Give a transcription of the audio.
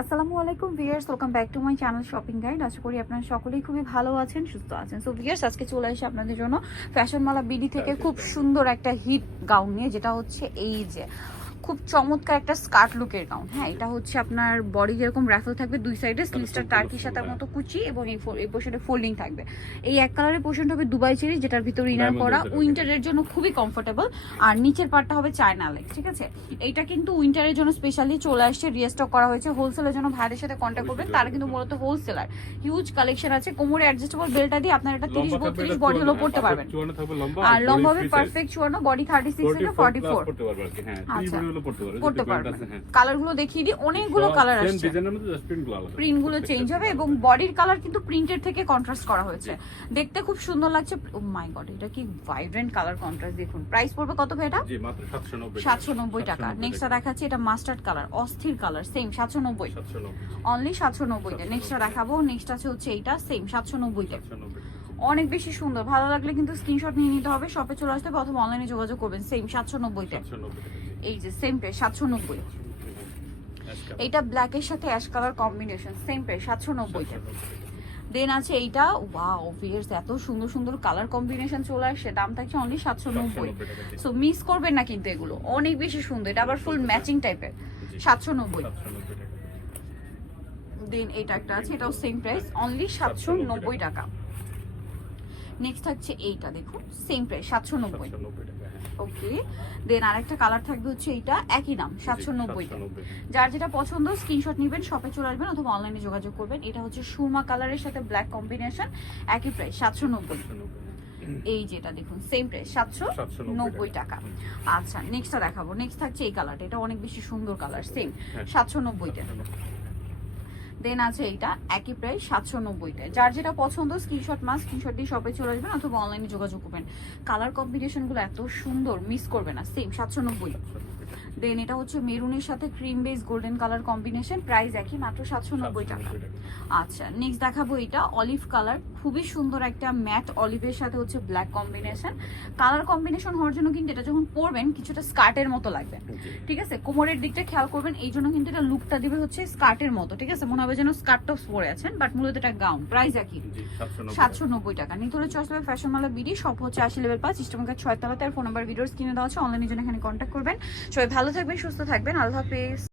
আসসালামু আলাইকুম viewers, welcome back to my channel shopping guide. আশা করি আপনারা সকলেই খুবই ভালো আছেন, সুস্থ আছেন। সো ভিউয়ার্স, আজকে চলে এসে আপনাদের জন্য ফ্যাশন মালা বিডি থেকে খুব সুন্দর একটা হিট গাউন নিয়ে, যেটা হচ্ছে এই যে খুব চমৎকার একটা স্কার্ট লুকের গাউন। হ্যাঁ, এটা হচ্ছে আপনার বডি যেরকম র্যাফেল থাকবে, দুই সাইডে স্লিভসটা টার্কির সাথে মতো কুচি এবং এই পোর্শনে ফোল্ডিং থাকবে। এই এক কালারের পোর্শনটা হবে দুবাই চেরি, যেটার ভিতরে ইনার করা, উইন্টারের জন্য খুবই কমফোর্টেবল। আর নিচের পার্টটা হবে চায়না লেগ। ঠিক আছে, এইটা কিন্তু উইন্টারের জন্য স্পেশালি চলে আসছে, রিস্টক করা হয়েছে। হোলসেলের জন্য ভাইদের সাথে কন্ট্যাক্ট করবেন, তারা কিন্তু মূলত হোলসেলার। হিউজ কালেকশন আছে। কোমরে অ্যাডজাস্টেবল বেল্টটা দিয়ে আপনারা এটা 30-32 বডি হলো পড়তে পারবেন। আর লম্বা হবে পারফেক্ট 54, বডি 36 থেকে 44 পড়তে পারবেন। কালার গুলো দেখিয়ে দিই, অনেকগুলো কালার আসছে। প্রিন্ট গুলো চেঞ্জ হবে এবং বডির কালার কিন্তু প্রিন্টের থেকে কন্ট্রাস্ট করা হয়েছে, দেখতে খুব সুন্দর লাগছে। ও মাই গড, এটা কি ভাইব্রেন্ট কালার কন্ট্রাস্ট! দেখুন প্রাইস পড়বে কত ভাই? এটা 790 টাকা। নেক্সটটা দেখাচ্ছি, এটা মাস্টার্ড কালার, অস্থির কালার, সেম 790, অনলি 790 তে। নেক্সটটা দেখাবো, নেক্সট আছে হচ্ছে এইটা, সেম 790 তে। অনেক বেশি সুন্দর, ভালো লাগলে কিন্তু স্ক্রিনশট নিয়ে নিতে হবে, শপে চলে আসতে হবে অথবা অনলাইনে যোগাযোগ করবেন। সেম 790 তে, এই যে সেম প্রাইস 790। এইটা ব্ল্যাকের সাথে ash colour combination, same price 790 তে। দেন আছে এইটা, ওয়াও ভিউয়ার্স, এত সুন্দর সুন্দর কালার কম্বিনেশন চলে আসছে, দাম থাকছে অনলি 790। সো মিস করবেন না কিন্তু, এগুলো অনেক বেশি সুন্দর। এটা আবার ফুল ম্যাচিং টাইপের, 790। দেন এটা একটা আছে, এটাও সেম প্রাইস, অনলি 790 টাকা। নেক্সট থাকছে এইটা, দেখুন সেম প্রাইস 790। ওকে, দেন আরেকটা কালার থাকবে হচ্ছে এইটা, একই দাম 790 টাকা। যার যেটা পছন্দ স্ক্রিনশট নেবেন, শপে চলে আসবেন অথবা অনলাইনে যোগাযোগ করবেন। এটা হচ্ছে সুরমা কালারের সাথে ব্ল্যাক কম্বিনেশন, একই প্রাইস 790। এই যেটা দেখুন সেম প্রাইস 790 টাকা। আচ্ছা, নেক্সটটা দেখাবো। নেক্সট থাকছে এই কালারটা, এটা অনেক বেশি সুন্দর কালার, সেম 790 টাকা। দেন আছে এইটা, একই প্রাইস 790 টাকা। যার যেটা পছন্দ স্ক্রিনশট স্ক্রিনশট দিয়ে শপে চলে আসবেন অথবা অনলাইনে যোগাযোগ করবেন। কালার কম্বিনেশন গুলো এত সুন্দর, মিস করবে না, সেম 790। দেন এটা হচ্ছে মেরুনের সাথে cream base golden colour combination, price একই, মাত্র 790 টাকা। আচ্ছা, নেক্সট দেখাবো এটা অলিভ কালার, খুবই সুন্দর একটা ম্যাট অলিভের সাথে হচ্ছে ব্ল্যাক কম্বিনেশন। কালার কম্বিনেশন হওয়ার জন্য কিন্তু এটা যখন পরবেন কিছুটা স্কার্টের মতো লাগবে। ঠিক আছে, কোমরের দিকটা খেয়াল করবেন, এই জন্য কিন্তু এটা লুকটা দিবে হচ্ছে স্কার্টের মতো। ঠিক আছে, মনে হবে যেন স্কার্ট টপস পরে আছেন, বাট মূলত এটা গাউন। প্রাইস একই, 790 টাকা। নিতলে চয়েস হবে ফ্যাশন মালা বিডি, সব হচ্ছে 80 লেভেল 5 ইস্টার্ন 6 তলাতে। আর ফোন নাম্বার ভিডিওর স্ক্রিনে দেওয়া আছে, অনলাইনে জন্য এখানে কন্ট্যাক্ট করবেন। সবাই ভালো থাকবেন, সুস্থ থাকবেন, আল্লাহ হাফেজ।